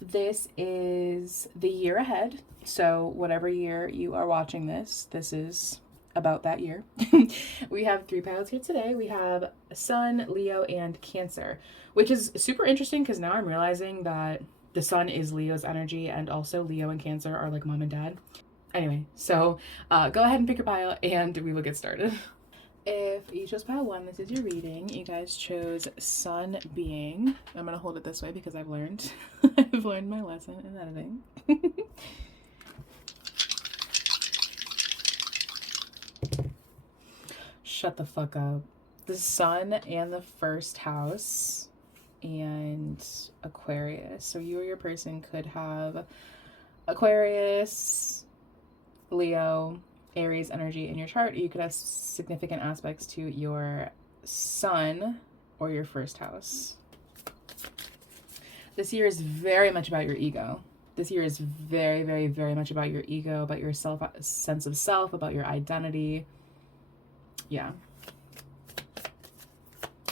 This is the year ahead. So, whatever year you are watching this, this is about that year. We have three pilots here today. We have Sun, Leo, and Cancer, which is super interesting because now I'm realizing that the Sun is Leo's energy, and also Leo and Cancer are like mom and dad. Anyway, so go ahead and pick your pile and we will get started. If you chose pile one, this is your reading. You guys chose Sun Being. I'm gonna hold it this way because I've learned I've learned my lesson in editing. Shut the fuck up. The Sun and the first house and Aquarius. So you or your person could have Aquarius, Leo, Aries energy in your chart. You could have significant aspects to your Sun or your first house. This year is very much about your ego. This year is very, very, very much about your ego, about your sense of self, about your identity. Yeah.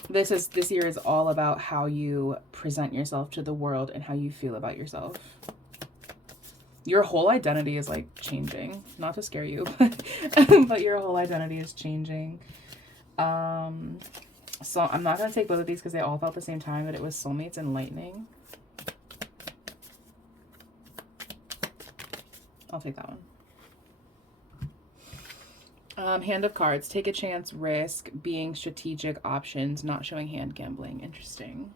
This year is all about how you present yourself to the world and how you feel about yourself. Your whole identity is like changing. Not to scare you, but your whole identity is changing. So I'm not gonna take both of these because they all felt the same time, but it was soulmates and lightning. I'll take that one. Hand of cards. Take a chance, risk, being strategic, options, not showing hand gambling. Interesting.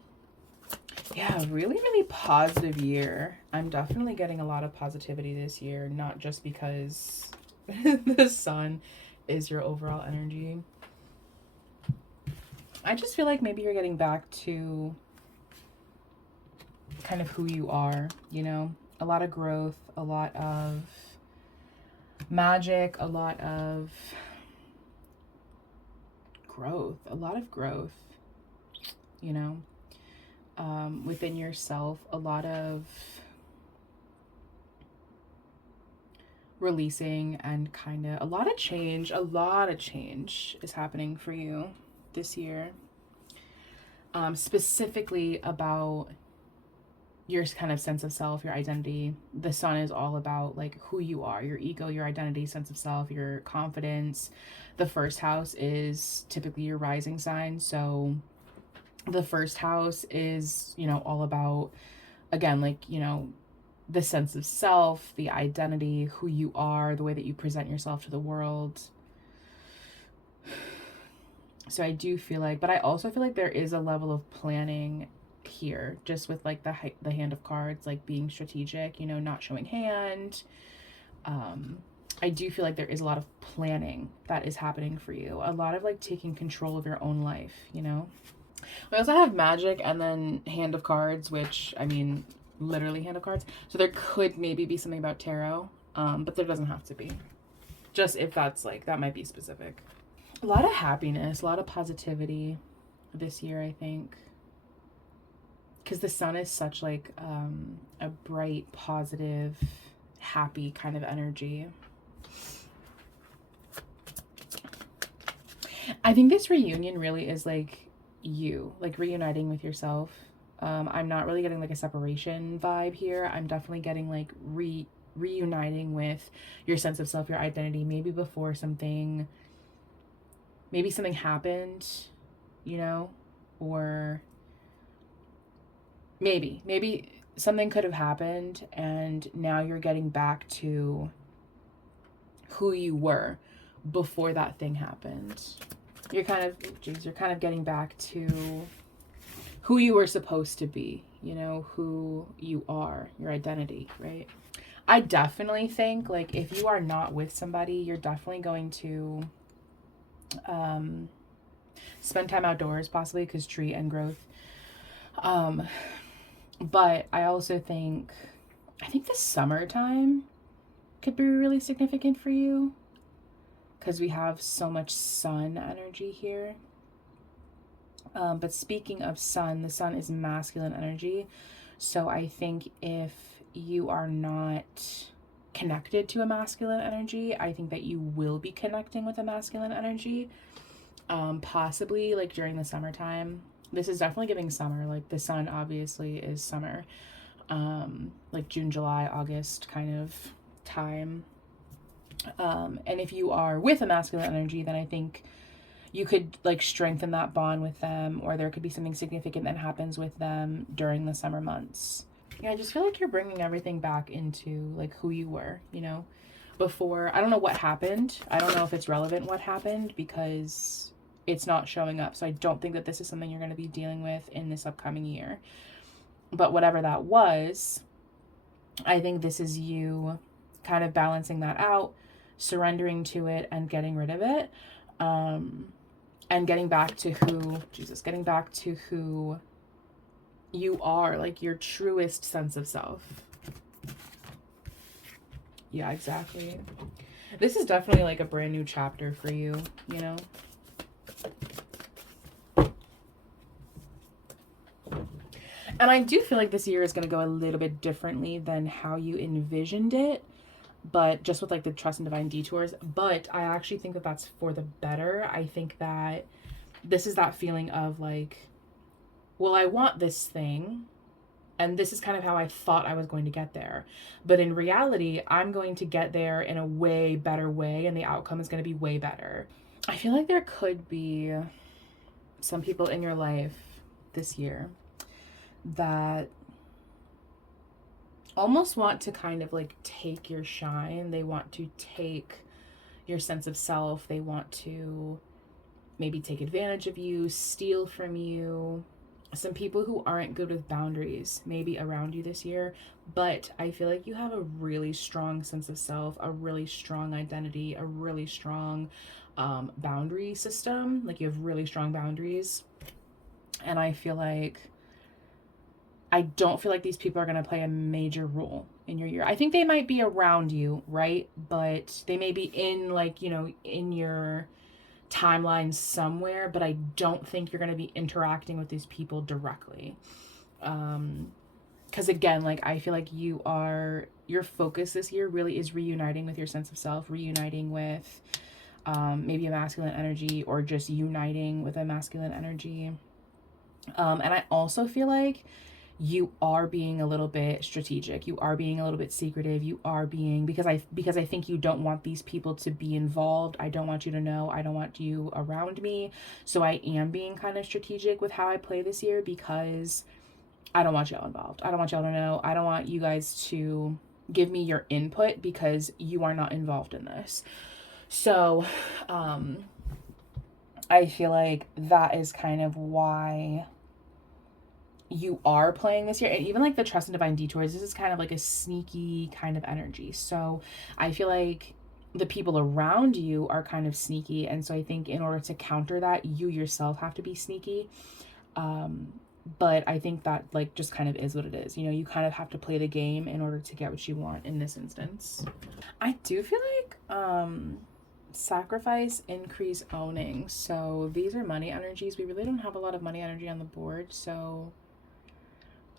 Yeah, really, really positive year. I'm definitely getting a lot of positivity this year, not just because the Sun is your overall energy. I just feel like maybe you're getting back to kind of who you are, you know? A lot of growth, a lot of magic, a lot of growth, you know? Within yourself, a lot of releasing and kind of a lot of change is happening for you this year. Specifically about your kind of sense of self, your identity. The Sun is all about like who you are, your ego, your identity, sense of self, your confidence. The first house is typically your rising sign. So the first house is, you know, all about, again, like, you know, the sense of self, the identity, who you are, the way that you present yourself to the world. So I do feel like, but I also feel like there is a level of planning here, just with like the hand of cards, like being strategic, you know, not showing hand. I do feel like there is a lot of planning that is happening for you, a lot of like taking control of your own life, you know. We also have magic and then hand of cards, which, I mean, literally hand of cards. So there could maybe be something about tarot, but there doesn't have to be. Just if that's like, that might be specific. A lot of happiness, a lot of positivity this year, I think. Because the Sun is such like a bright, positive, happy kind of energy. I think this reunion really is like you, like reuniting with yourself. I'm not really getting like a separation vibe here. I'm definitely getting like reuniting with your sense of self, your identity, maybe before maybe something happened, you know, or maybe something could have happened and now you're getting back to who you were before that thing happened. You're kind of getting back to who you were supposed to be, you know, who you are, your identity, right? I definitely think like if you are not with somebody, you're definitely going to spend time outdoors, possibly, because tree and growth. But I also think the summertime could be really significant for you because we have so much Sun energy here. But speaking of Sun, the Sun is masculine energy. So I think if you are not connected to a masculine energy, I think that you will be connecting with a masculine energy. Possibly like during the summertime. This is definitely giving summer. Like the Sun obviously is summer. like June, July, August kind of time. And if you are with a masculine energy, then I think you could like strengthen that bond with them, or there could be something significant that happens with them during the summer months. Yeah, I just feel like you're bringing everything back into like who you were, you know, before. I don't know what happened. I don't know if it's relevant what happened because it's not showing up. So I don't think that this is something you're going to be dealing with in this upcoming year. But whatever that was, I think this is you kind of balancing that out, surrendering to it and getting rid of it. And getting back to getting back to who you are, like your truest sense of self. Yeah, exactly. This is definitely like a brand new chapter for you, you know? And I do feel like this year is going to go a little bit differently than how you envisioned it, but just with like the trust and divine detours. But I actually think that that's for the better. I think that this is that feeling of like, well, I want this thing, and this is kind of how I thought I was going to get there. But in reality, I'm going to get there in a way better way, and the outcome is going to be way better. I feel like there could be some people in your life this year that almost want to kind of like take your shine. They want to take your sense of self. They want to maybe take advantage of you, steal from you. Some people who aren't good with boundaries maybe around you this year, but I feel like you have a really strong sense of self, a really strong identity, a really strong boundary system. Like you have really strong boundaries. And I don't feel like these people are going to play a major role in your year. I think they might be around you, right? But they may be in like, you know, in your timeline somewhere, but I don't think you're going to be interacting with these people directly. Because again, like I feel like your focus this year really is reuniting with your sense of self, reuniting with maybe a masculine energy, or just uniting with a masculine energy. And I also feel like you are being a little bit strategic. You are being a little bit secretive. You are being, because I think you don't want these people to be involved. I don't want you to know. I don't want you around me. So I am being kind of strategic with how I play this year, because I don't want y'all involved. I don't want y'all to know. I don't want you guys to give me your input because you are not involved in this. So, I feel like that is kind of why you are playing this year. And even like the trust and divine detours, this is kind of like a sneaky kind of energy. So I feel like the people around you are kind of sneaky, and so I think in order to counter that, you yourself have to be sneaky. But I think that like just kind of is what it is, you know. You kind of have to play the game in order to get what you want in this instance. I do feel like sacrifice, increase, owning. So these are money energies. We really don't have a lot of money energy on the board, so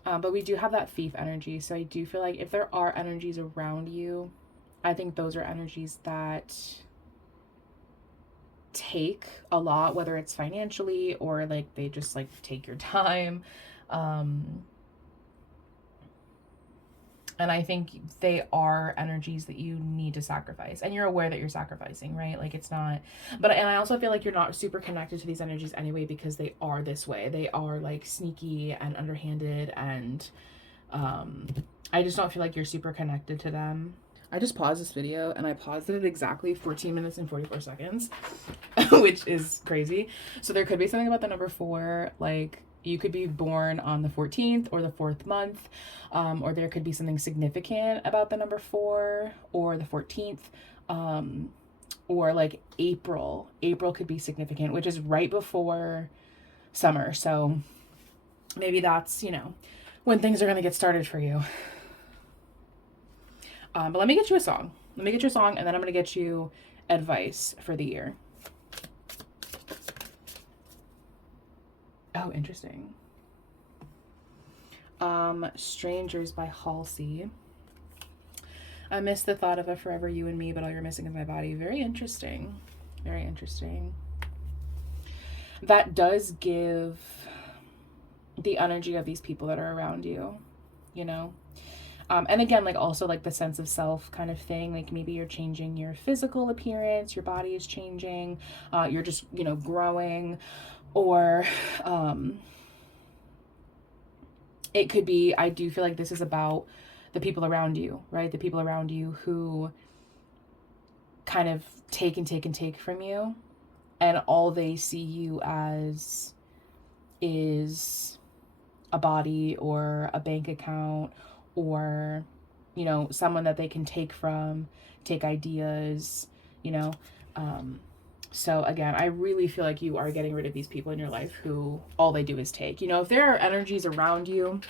but we do have that thief energy. So I do feel like if there are energies around you, I think those are energies that take a lot, whether it's financially or like they just like take your time. And I think they are energies that you need to sacrifice, and you're aware that you're sacrificing, right? Like it's not, and I also feel like you're not super connected to these energies anyway, because they are this way. They are like sneaky and underhanded, and I just don't feel like you're super connected to them. I just paused this video and I paused it at exactly 14 minutes and 44 seconds, which is crazy. So there could be something about the number 4, like you could be born on the 14th or the 4th month, or there could be something significant about the number 4 or the 14th, or like April. April could be significant, which is right before summer. So maybe that's, you know, when things are going to get started for you. But let me get you a song. Let me get you a song, and then I'm going to get you advice for the year. Oh, interesting. Strangers by Halsey. I miss the thought of a forever you and me, but all you're missing is my body. Very interesting. Very interesting. That does give the energy of these people that are around you, you know? And again, like also like the sense of self kind of thing, like maybe you're changing your physical appearance, your body is changing, you're just, you know, growing, or it could be, I do feel like this is about the people around you, right? The people around you who kind of take and take and take from you, and all they see you as is a body or a bank account, or, you know, someone that they can take from, take ideas, you know. So again, I really feel like you are getting rid of these people in your life who all they do is take. You know, if there are energies around you,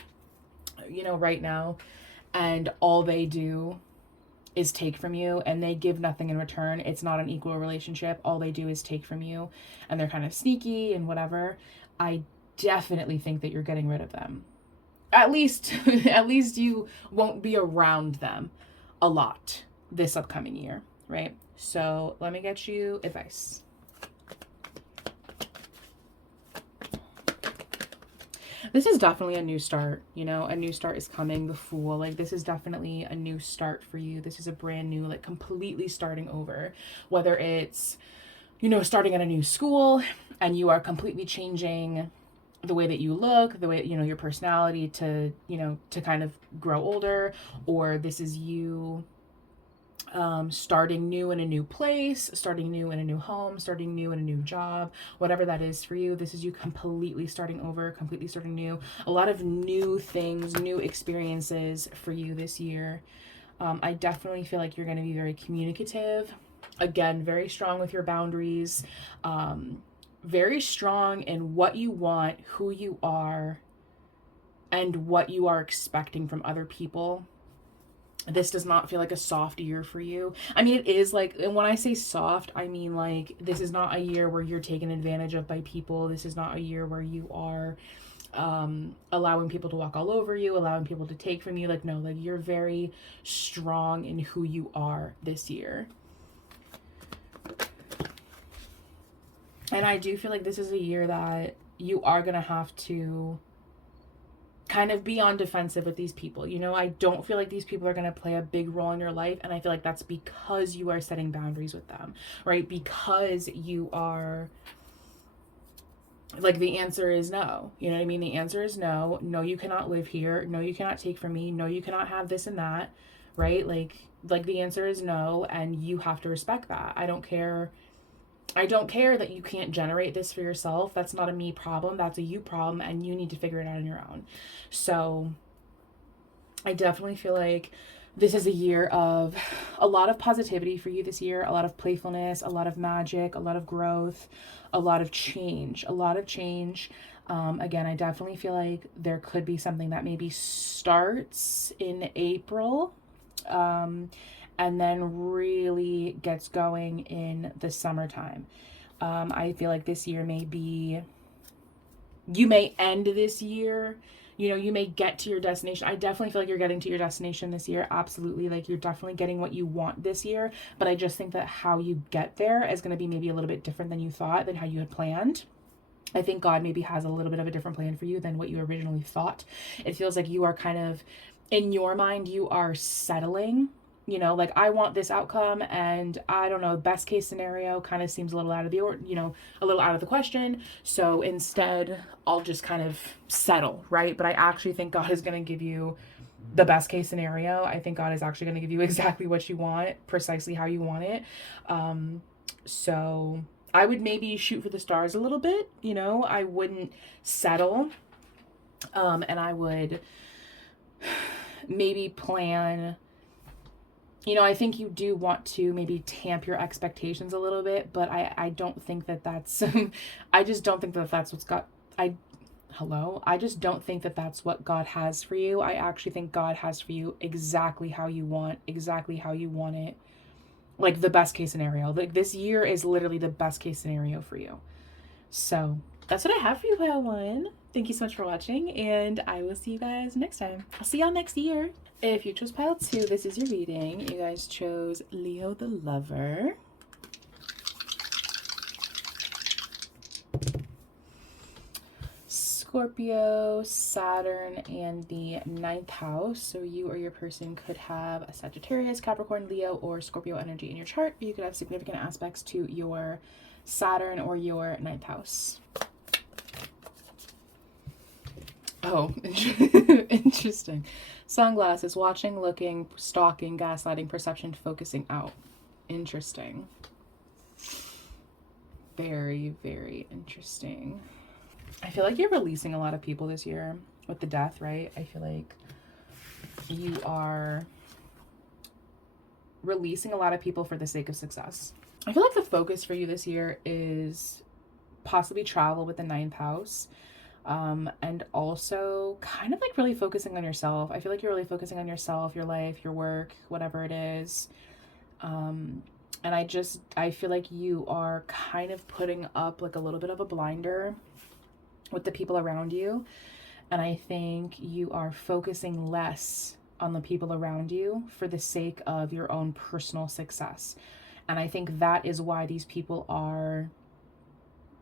you know, right now, and all they do is take from you and they give nothing in return, it's not an equal relationship, all they do is take from you, and they're kind of sneaky and whatever, I definitely think that you're getting rid of them. At least at least you won't be around them a lot this upcoming year, right? So let me get you advice. This is definitely a new start, you know, a new start is coming, the Fool. Like, this is definitely a new start for you. This is a brand new, like, completely starting over. Whether it's, you know, starting at a new school and you are completely changing the way that you look, the way, you know, your personality to, you know, to kind of grow older, or this is you starting new in a new place, starting new in a new home, starting new in a new job, whatever that is for you. This is you completely starting over, completely starting new. A lot of new things, new experiences for you this year. I definitely feel like you're going to be very communicative. Again, very strong with your boundaries. Very strong in what you want, who you are, and what you are expecting from other people. This does not feel like a soft year for you. I mean, it is like, and when I say soft, I mean like this is not a year where you're taken advantage of by people. This is not a year where you are allowing people to walk all over you, allowing people to take from you. Like, no, like you're very strong in who you are this year. And I do feel like this is a year that you are going to have to kind of be on defensive with these people. You know, I don't feel like these people are going to play a big role in your life. And I feel like that's because you are setting boundaries with them, right? Because you are like, the answer is no. You know what I mean? The answer is no. No, you cannot live here. No, you cannot take from me. No, you cannot have this and that, right? Like the answer is no. And you have to respect that. I don't care that you can't generate this for yourself. That's not a me problem. That's a you problem, and you need to figure it out on your own. So I definitely feel like this is a year of a lot of positivity for you this year, a lot of playfulness, a lot of magic, a lot of growth, a lot of change, Again, I definitely feel like there could be something that maybe starts in April, and then really gets going in the summertime. I feel like this year you may end this year, you know, you may get to your destination. I definitely feel like you're getting to your destination this year. Absolutely. Like, you're definitely getting what you want this year. But I just think that how you get there is going to be maybe a little bit different than you thought, than how you had planned. I think God maybe has a little bit of a different plan for you than what you originally thought. It feels like you are kind of, in your mind, you are settling. You know, like, I want this outcome, and I don't know, best case scenario kind of seems a little out of the a little out of the question. So instead, I'll just kind of settle, right? But I actually think God is going to give you the best case scenario. I think God is actually going to give you exactly what you want, precisely how you want it. So I would maybe shoot for the stars a little bit, you know, I wouldn't settle. And I would maybe plan, you know, I think you do want to maybe tamp your expectations a little bit, but I don't think that that's, I just don't think that that's what's got, I just don't think that that's what God has for you. I actually think God has for you exactly how you want it. Like, the best case scenario. Like, this year is literally the best case scenario for you. So that's what I have for you, pile one. Thank you so much for watching, and I will see you guys next time. I'll see y'all next year. If you chose pile 2, this is your reading. You guys chose Leo the Lover. Scorpio, Saturn, and the ninth house. So you or your person could have a Sagittarius, Capricorn, Leo, or Scorpio energy in your chart. You could have significant aspects to your Saturn or your ninth house. Oh, interesting. Sunglasses, watching, looking, stalking, gaslighting, perception, focusing out. Interesting. Very, very interesting. I feel like you're releasing a lot of people this year with the death, right? I feel like you are releasing a lot of people for the sake of success. I feel like the focus for you this year is possibly travel with the ninth house. And also kind of like really focusing on yourself. I feel like you're really focusing on yourself, your life, your work, whatever it is. And I feel like you are kind of putting up like a little bit of a blinder with the people around you. And I think you are focusing less on the people around you for the sake of your own personal success. And I think that is why these people are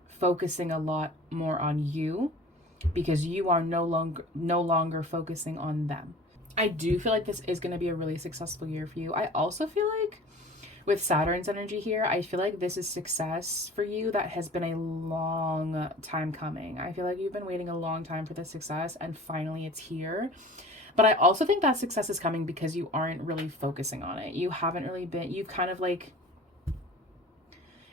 focusing a lot more on you, because you are no longer focusing on them. I do feel like this is going to be a really successful year for you. I also feel like with Saturn's energy here, I feel like this is success for you that has been a long time coming. I feel like you've been waiting a long time for this success, and finally it's here. But I also think that success is coming because you aren't really focusing on it. You haven't really been, you've kind of like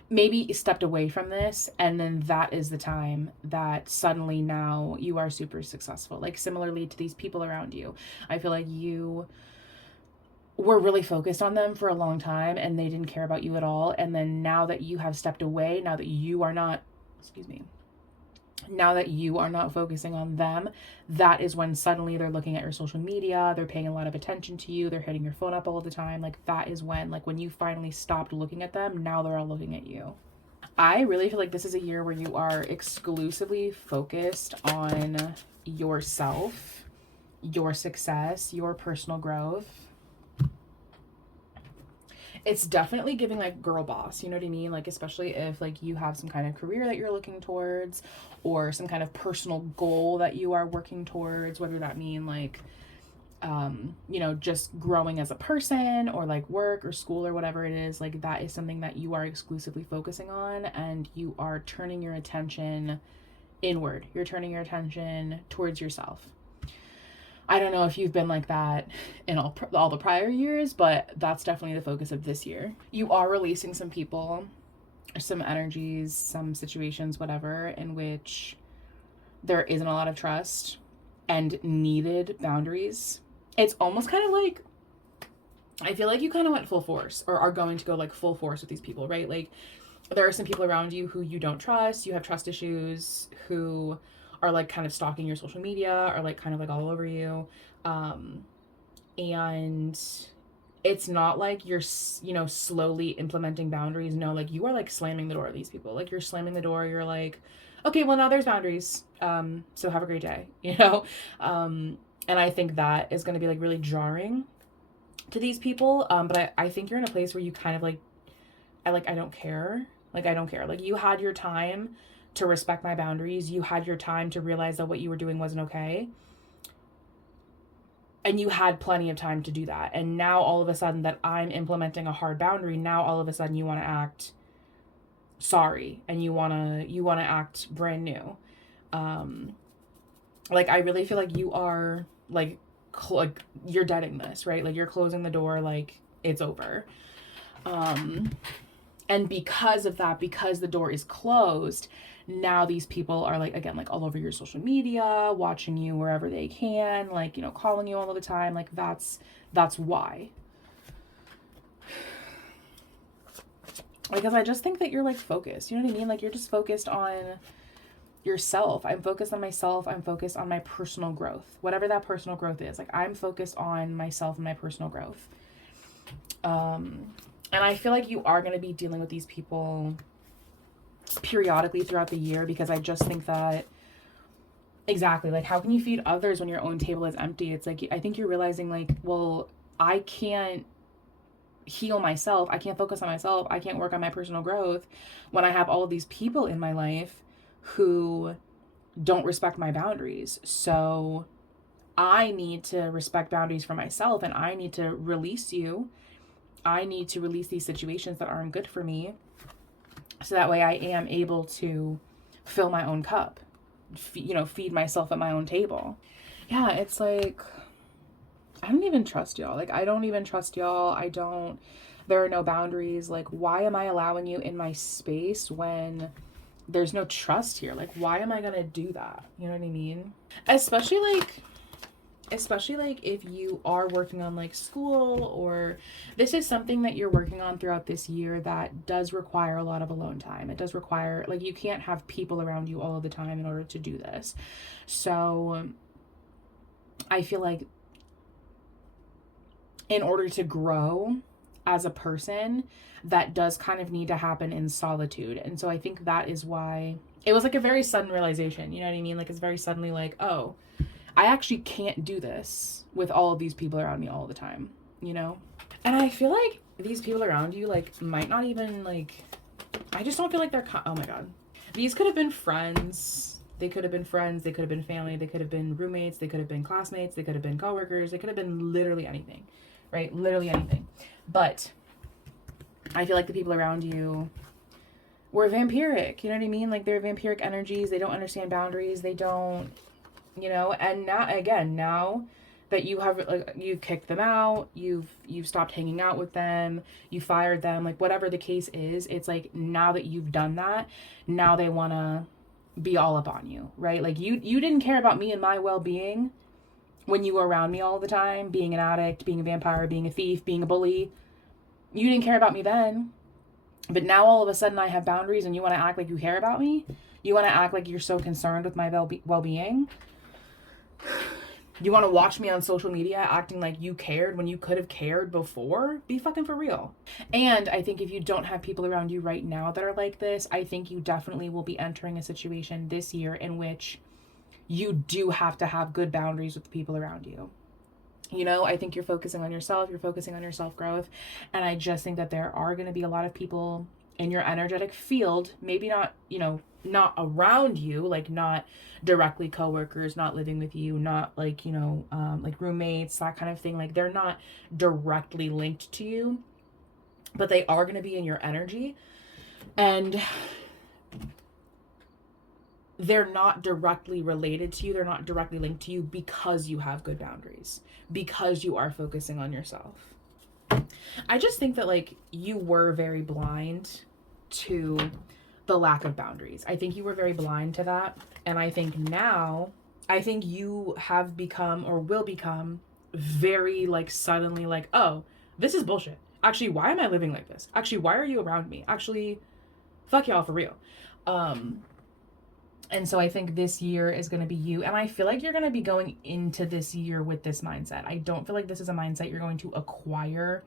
maybe stepped away from this, and then that is the time that suddenly now you are super successful. Like similarly to these people around you, I feel like you were really focused on them for a long time and they didn't care about you at all. And then now that you have stepped away, now that you are not focusing on them, that is when suddenly they're looking at your social media, they're paying a lot of attention to you, they're hitting your phone up all the time. Like that is when, like when you finally stopped looking at them, now they're all looking at you. I really feel like this is a year where you are exclusively focused on yourself, your success, your personal growth. It's definitely giving like girl boss, you know what I mean? Like, especially if like you have some kind of career that you're looking towards or some kind of personal goal that you are working towards, whether that mean like, just growing as a person or like work or school or whatever it is. Like that is something that you are exclusively focusing on, and you are turning your attention inward. You're turning your attention towards yourself. I don't know if you've been like that in all the prior years, but that's definitely the focus of this year. You are releasing some people, some energies, some situations, whatever, in which there isn't a lot of trust and needed boundaries. It's almost kind of like, I feel like you kind of went full force or are going to go like full force with these people, right? Like there are some people around you who you don't trust, you have trust issues, who are like kind of stalking your social media or like kind of like all over you. And it's not like you're, slowly implementing boundaries. No, like you are like slamming the door at these people. Like you're slamming the door. You're like, okay, well now there's boundaries. So have a great day, And I think that is going to be like really jarring to these people. But I think you're in a place where you kind of like, I don't care. Like, I don't care. Like you had your time to respect my boundaries. You had your time to realize that what you were doing wasn't okay. And you had plenty of time to do that. And now all of a sudden that I'm implementing a hard boundary, now all of a sudden you want to act sorry and you want to act brand new. Like I really feel like you are like you're deading this, right? Like you're closing the door, like it's over. And because of that, because the door is closed, now these people are like, again, like all over your social media, watching you wherever they can, like, calling you all of the time. Like that's why. Because I just think that you're like focused, you know what I mean? Like you're just focused on yourself. I'm focused on myself. I'm focused on my personal growth, whatever that personal growth is. Like I'm focused on myself and my personal growth. And I feel like you are going to be dealing with these people periodically throughout the year, because I just think that, exactly, like how can you feed others when your own table is empty? It's like, I think you're realizing like, well, I can't heal myself. I can't focus on myself. I can't work on my personal growth when I have all of these people in my life who don't respect my boundaries. So I need to respect boundaries for myself, and I need to release you. I need to release these situations that aren't good for me, so that way I am able to fill my own cup, feed myself at my own table. Yeah, it's like, I don't even trust y'all. Like, I don't even trust y'all. There are no boundaries. Like, why am I allowing you in my space when there's no trust here? Like, why am I gonna do that? You know what I mean? Especially like if you are working on like school, or this is something that you're working on throughout this year that does require a lot of alone time. It does require, like, you can't have people around you all of the time in order to do this. So I feel like in order to grow as a person, that does kind of need to happen in solitude. And so I think that is why it was like a very sudden realization. You know what I mean? Like, it's very suddenly like, oh, I actually can't do this with all of these people around me all the time, you know? And I feel like these people around you, like, might not even, like, I just don't feel like oh my God. These could have been friends. They could have been friends. They could have been family. They could have been roommates. They could have been classmates. They could have been coworkers. They could have been literally anything, right? Literally anything. But I feel like the people around you were vampiric. You know what I mean? Like, they're vampiric energies. They don't understand boundaries. They don't, and now that you have, like, you kicked them out, you've stopped hanging out with them, you fired them, like, whatever the case is, it's like, now that you've done that, now they want to be all up on you, right? Like, you didn't care about me and my well-being when you were around me all the time, being an addict, being a vampire, being a thief, being a bully. You didn't care about me then. But now all of a sudden I have boundaries and you want to act like you care about me? You want to act like you're so concerned with my well-being? You want to watch me on social media acting like you cared when you could have cared before? Be fucking for real. And I think if you don't have people around you right now that are like this, I think you definitely will be entering a situation this year in which you do have to have good boundaries with the people around you. I think you're focusing on yourself, you're focusing on your self-growth, and I just think that there are going to be a lot of people in your energetic field, maybe not, not around you, like, not directly coworkers, not living with you, not like, like roommates, that kind of thing. Like, they're not directly linked to you, but they are going to be in your energy, and they're not directly related to you. They're not directly linked to you because you have good boundaries, because you are focusing on yourself. I just think that, like, you were very blind to the lack of boundaries. I think you were very blind to that. And I think now, you have become, or will become, very, like, suddenly like, oh, this is bullshit. Actually, why am I living like this? Actually, why are you around me? Actually, fuck y'all for real. And so I think this year is going to be you. And I feel like you're going to be going into this year with this mindset. I don't feel like this is a mindset you're going to acquire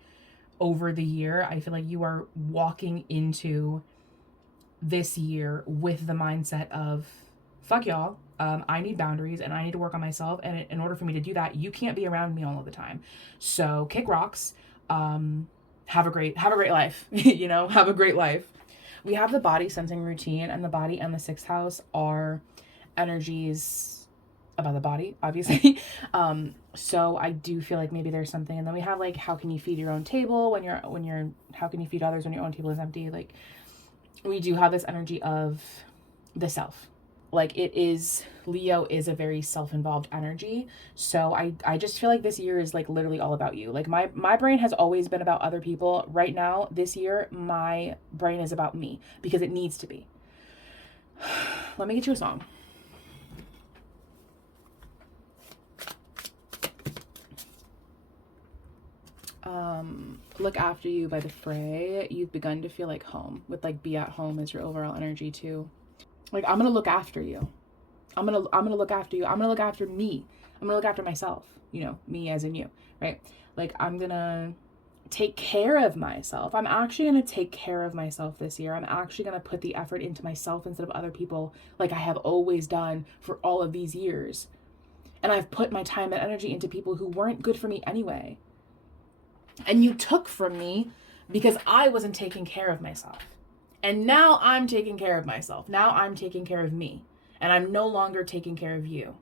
over the year. I feel like you are walking into this year with the mindset of, fuck y'all, I need boundaries and I need to work on myself. And in order for me to do that, you can't be around me all of the time. So kick rocks, have a great life, have a great life. We have the body sensing routine, and the body and the sixth house are energies about the body, obviously. So I do feel like maybe there's something. And then we have, like, how can you feed your own table how can you feed others when your own table is empty? Like, we do have this energy of the self. Like, Leo is a very self-involved energy. So I just feel like this year is, like, literally all about you. Like, my brain has always been about other people. Right now, this year, my brain is about me because it needs to be. Let me get you a song. Look After You by The Fray. You've begun to feel like home, with, like, be at home as your overall energy too. Like, I'm gonna look after you. I'm gonna look after you. I'm gonna look after me. I'm gonna look after myself. Me as in you, right? Like, I'm gonna take care of myself. I'm actually gonna take care of myself this year. I'm actually gonna put the effort into myself instead of other people, like I have always done for all of these years. And I've put my time and energy into people who weren't good for me anyway. And you took from me because I wasn't taking care of myself. And now I'm taking care of myself. Now I'm taking care of me. and I'm no longer taking care of you.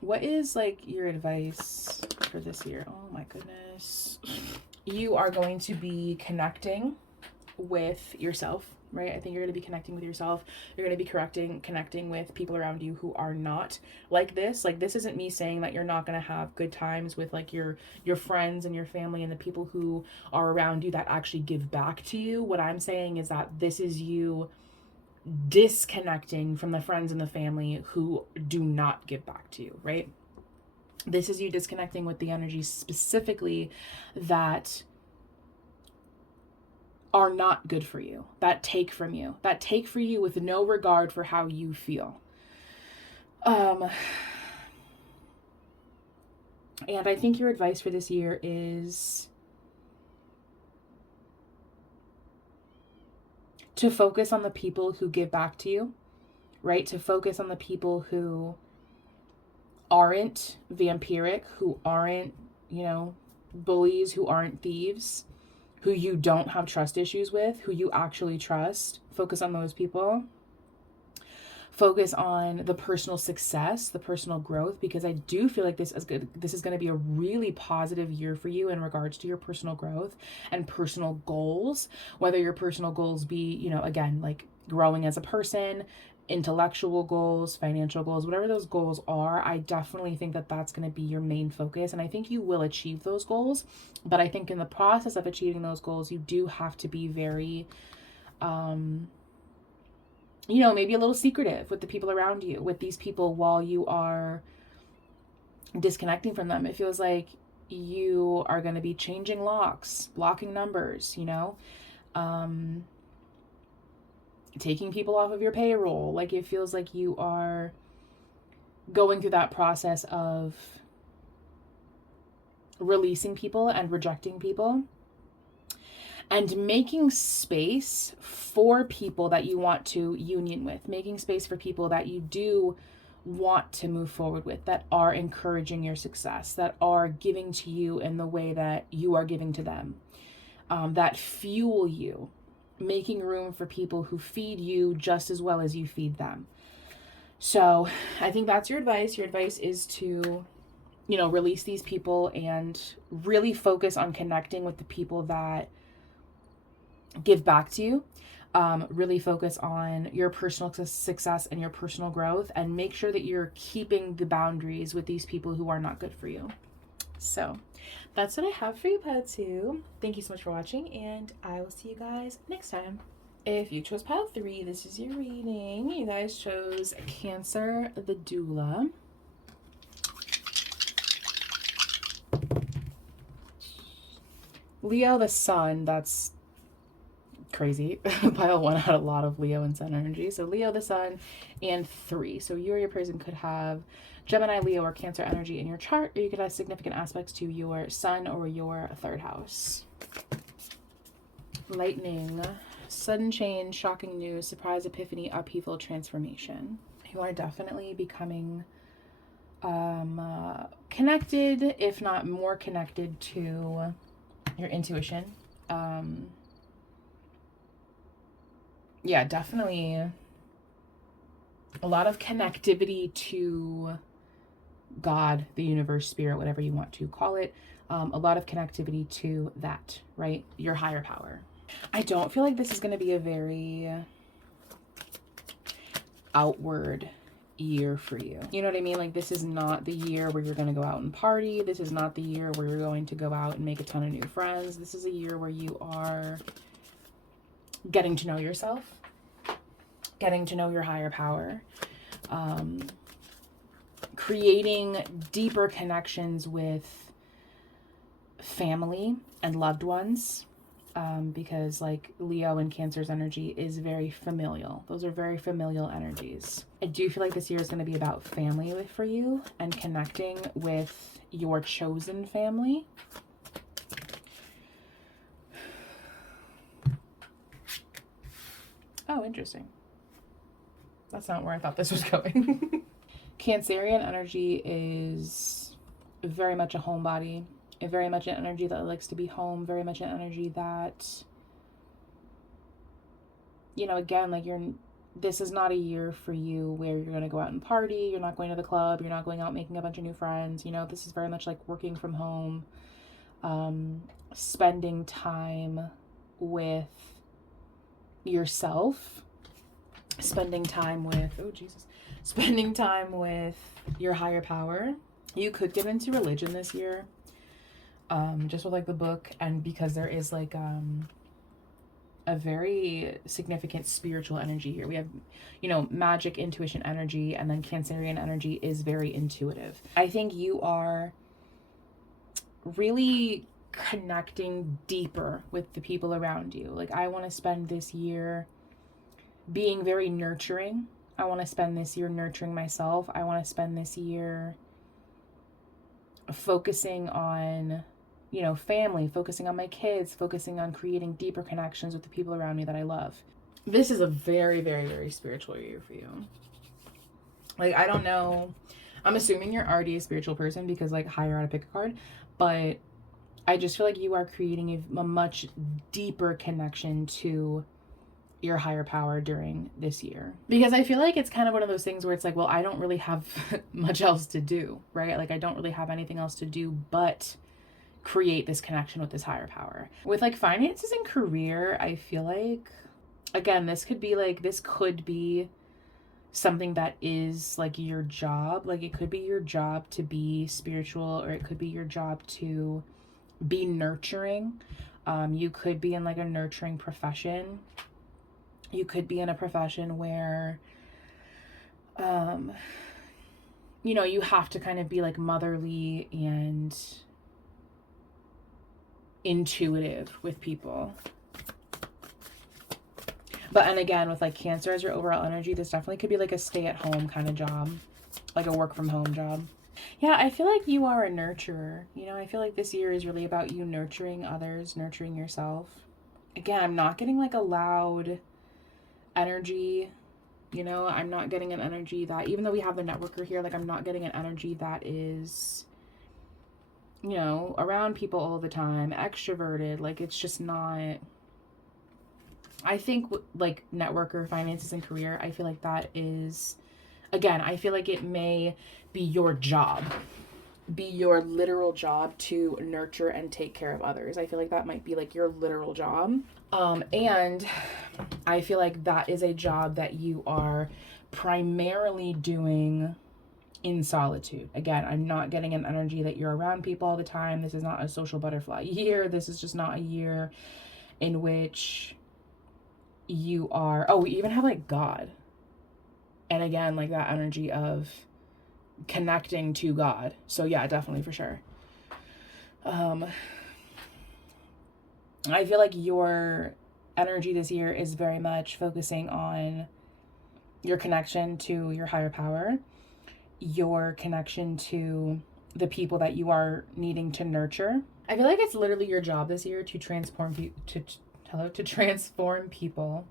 What is like your advice for this year? Oh my goodness. You are going to be connecting with yourself, right? I think you're going to be connecting with yourself. You're going to be connecting with people around you who are not like this. Like, this isn't me saying that you're not going to have good times with like your friends and your family and the people who are around you that actually give back to you. What I'm saying is that this is you disconnecting from the friends and the family who do not give back to you, right? This is you disconnecting with the energies specifically that are not good for you, that take from you, that take for you with no regard for how you feel. And I think your advice for this year is to focus on the people who give back to you, right? To focus on the people who aren't vampiric, who aren't, bullies, who aren't thieves, who you don't have trust issues with, who you actually trust. Focus on those people. Focus on the personal success, the personal growth, because I do feel like this is going to be a really positive year for you in regards to your personal growth and personal goals, whether your personal goals be, again, like growing as a person, intellectual goals, financial goals, whatever those goals are. I definitely think that that's going to be your main focus, and I think you will achieve those goals. But I think in the process of achieving those goals, you do have to be very maybe a little secretive with the people around you, with these people, while you are disconnecting from them. It feels like you are going to be changing locks, blocking numbers, taking people off of your payroll. Like, it feels like you are going through that process of releasing people and rejecting people, and making space for people that you want to union with, making space for people that you do want to move forward with, that are encouraging your success, that are giving to you in the way that you are giving to them, that fuel you, making room for people who feed you just as well as you feed them. So I think that's your advice. Your advice is to, release these people and really focus on connecting with the people that give back to you. Really focus on your personal success and your personal growth, and make sure that you're keeping the boundaries with these people who are not good for you. So that's what I have for you, pile 2. Thank you so much for watching, and I will see you guys next time. If you chose pile 3, this is your reading. You guys chose Cancer the Doula. Leo the Sun, that's crazy. Pile 1 had a lot of Leo and Sun energy. So Leo the Sun and 3. So you or your person could have Gemini, Leo, or Cancer energy in your chart, or you could have significant aspects to your Sun or your 3rd house. Lightning, sudden change, shocking news, surprise, epiphany, upheaval, transformation. You are definitely becoming connected, if not more connected, to your intuition. Yeah, definitely a lot of connectivity to God, the universe, spirit, whatever you want to call it. A lot of connectivity to that, right? Your higher power. I don't feel like this is going to be a very outward year for you. You know what I mean? Like, this is not the year where you're going to go out and party. This is not the year where you're going to go out and make a ton of new friends. This is a year where you are getting to know yourself, getting to know your higher power, creating deeper connections with family and loved ones, because like Leo and Cancer's energy is very familial. Those are very familial energies. I do feel like this year is going to be about family for you and connecting with your chosen family. Oh, interesting. That's not where I thought this was going. Cancerian energy is very much a homebody, very much an energy that likes to be home, very much an energy that, again, like, you're this is not a year for you where you're going to go out and party, you're not going to the club, you're not going out making a bunch of new friends. You know, this is very much like working from home, spending time with yourself, spending time with, spending time with your higher power. You could get into religion this year, just with like the book, and because there is like a very significant spiritual energy here. We have, you know, magic, intuition energy, and then Cancerian energy is very intuitive. I think you are really connecting deeper with the people around you. Like, I want to spend this year being very nurturing. I want to spend this year nurturing myself. I want to spend this year focusing on, you know, family, focusing on my kids, focusing on creating deeper connections with the people around me that I love. This is a very, very, very spiritual year for you. Like, I don't know. I'm assuming you're already a spiritual person because, like, higher out to pick a card. But I just feel like you are creating a much deeper connection to your higher power during this year. Because I feel like it's kind of one of those things where it's like, well, I don't really have much else to do, right? Like, I don't really have anything else to do but create this connection with this higher power. With like finances and career, I feel like, again, this could be something that is like your job. Like, it could be your job to be spiritual, or it could be your job to be nurturing. You could be in like a nurturing profession. You could be in a profession where you know, you have to kind of be like motherly and intuitive with people. But, and again, with like Cancer as your overall energy, this definitely could be like a stay-at-home kind of job, like a work-from-home job. Yeah, I feel like you are a nurturer. You know, I feel like this year is really about you nurturing others, nurturing yourself. Again, I'm not getting like a loud energy. You know, I'm not getting an energy that, even though we have the networker here, like, I'm not getting an energy that is, you know, around people all the time, extroverted. Like, it's just not. I think like networker, finances, and career, I feel like that is, again, I feel like it may be your job, be your literal job to nurture and take care of others. I feel like that might be like your literal job. And I feel like that is a job that you are primarily doing in solitude. Again, I'm not getting an energy that you're around people all the time. This is not a social butterfly year. This is just not a year in which you are, oh, we even have like God. And again, like that energy of connecting to God. So yeah, definitely, for sure. I feel like your energy this year is very much focusing on your connection to your higher power, your connection to the people that you are needing to nurture. I feel like it's literally your job this year to transform people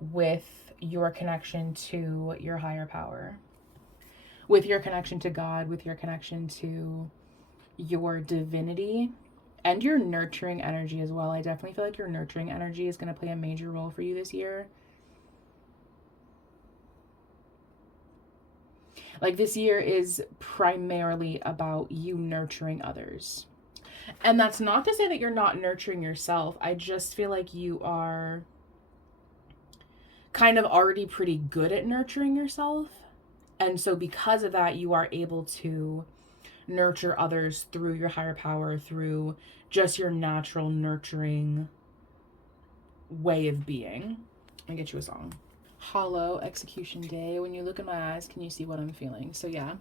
with your connection to your higher power, with your connection to God, with your connection to your divinity, and your nurturing energy as well. I definitely feel like your nurturing energy is going to play a major role for you this year. Like, this year is primarily about you nurturing others. And that's not to say that you're not nurturing yourself. I just feel like you are kind of already pretty good at nurturing yourself. And so because of that, you are able to nurture others through your higher power, through just your natural nurturing way of being. Let me get you a song. Hollow Execution Day. When you look in my eyes, can you see what I'm feeling? So yeah,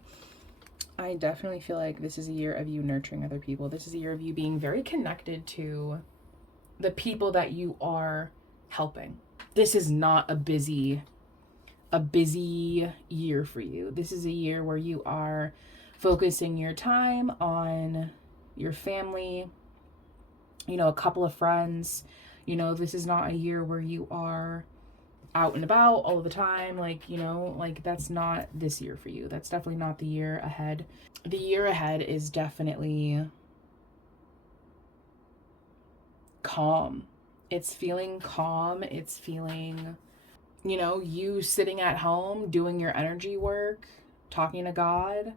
I definitely feel like this is a year of you nurturing other people. This is a year of you being very connected to the people that you are helping. This is not a busy year for you. This is a year where you are focusing your time on your family, you know, a couple of friends. You know, this is not a year where you are out and about all the time. Like, you know, like, that's not this year for you. That's definitely not the year ahead. The year ahead is definitely calm. It's feeling calm. It's feeling You know, you sitting at home doing your energy work, talking to God,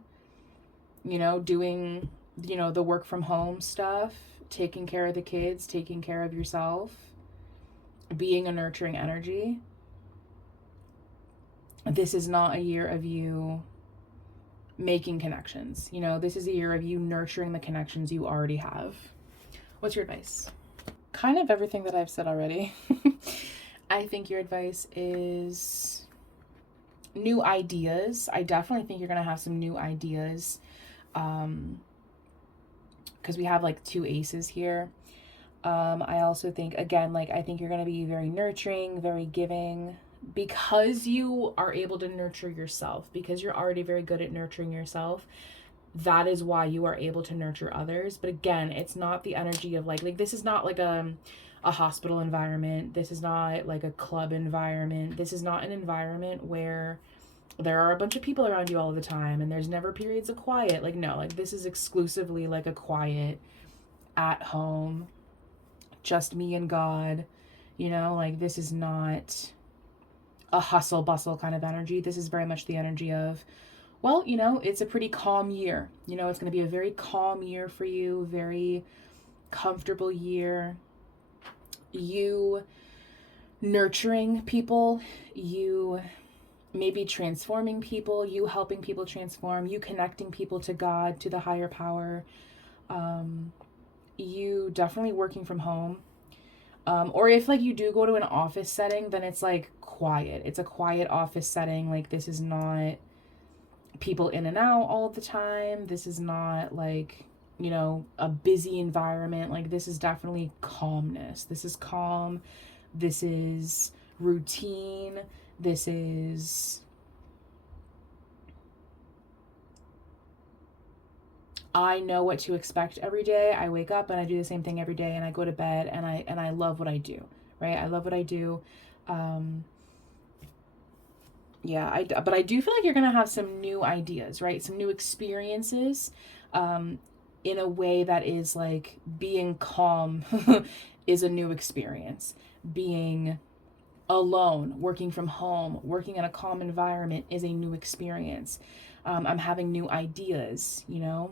you know, doing, you know, the work from home stuff, taking care of the kids, taking care of yourself, being a nurturing energy. This is not a year of you making connections. You know, this is a year of you nurturing the connections you already have. What's your advice? Kind of everything that I've said already. I think your advice is new ideas. I definitely think you're going to have some new ideas. Because we have like 2 aces here. I also think, again, like, I think you're going to be very nurturing, very giving, because you are able to nurture yourself, because you're already very good at nurturing yourself. That is why you are able to nurture others. But again, it's not the energy of like this is not like a hospital environment. This is not like a club environment. This is not an environment where there are a bunch of people around you all the time and there's never periods of quiet. Like, no, like, this is exclusively like a quiet, at home, just me and God, you know, like, this is not a hustle bustle kind of energy. This is very much the energy of, well, you know, it's a pretty calm year. You know, it's going to be a very calm year for you, very comfortable year. You nurturing people, you maybe transforming people, you helping people transform, you connecting people to God, to the higher power. You definitely working from home. Or if like you do go to an office setting, then it's like quiet. It's a quiet office setting. Like, this is not people in and out all the time. This is not like, you know, a busy environment. Like, this is definitely calmness. This is calm. This is routine. This is, I know what to expect every day. I wake up and I do the same thing every day, and I go to bed and I love what I do, right? I love what I do. Yeah, but I do feel like you're going to have some new ideas, right? Some new experiences, in a way that is like being calm is a new experience. Being alone, working from home, working in a calm environment is a new experience. I'm having new ideas, you know?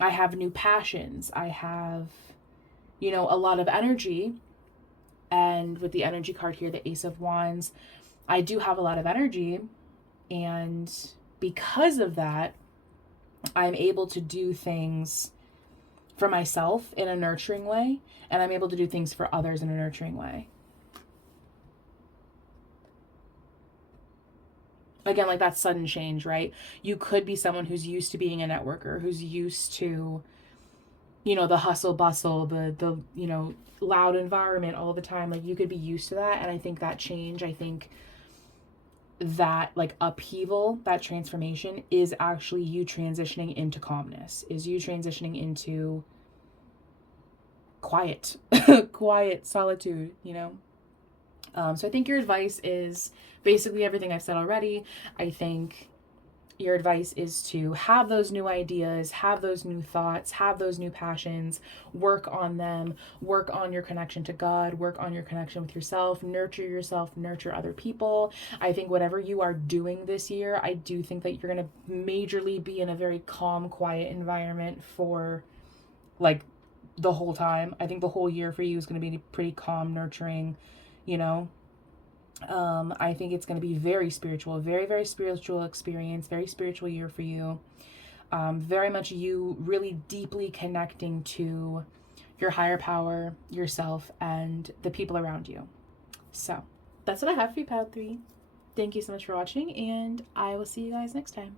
I have new passions. I have, you know, a lot of energy. And with the energy card here, the Ace of Wands, I do have a lot of energy. And because of that, I'm able to do things for myself in a nurturing way, and I'm able to do things for others in a nurturing way. Again, like, that sudden change, right? You could be someone who's used to being a networker, who's used to, you know, the hustle bustle, the you know, loud environment all the time. Like, you could be used to that. And I think that change, I think that like upheaval, that transformation is actually you transitioning into calmness, is you transitioning into quiet, quiet solitude, you know? So I think your advice is basically everything I've said already. I think your advice is to have those new ideas, have those new thoughts, have those new passions, work on them, work on your connection to God, work on your connection with yourself, nurture other people. I think whatever you are doing this year, I do think that you're going to majorly be in a very calm, quiet environment for like the whole time. I think the whole year for you is going to be pretty calm, nurturing, you know. I think it's going to be very spiritual, very, very spiritual experience, very spiritual year for you. Very much you really deeply connecting to your higher power, yourself, and the people around you. So that's what I have for you, Pile 3. Thank you so much for watching, and I will see you guys next time.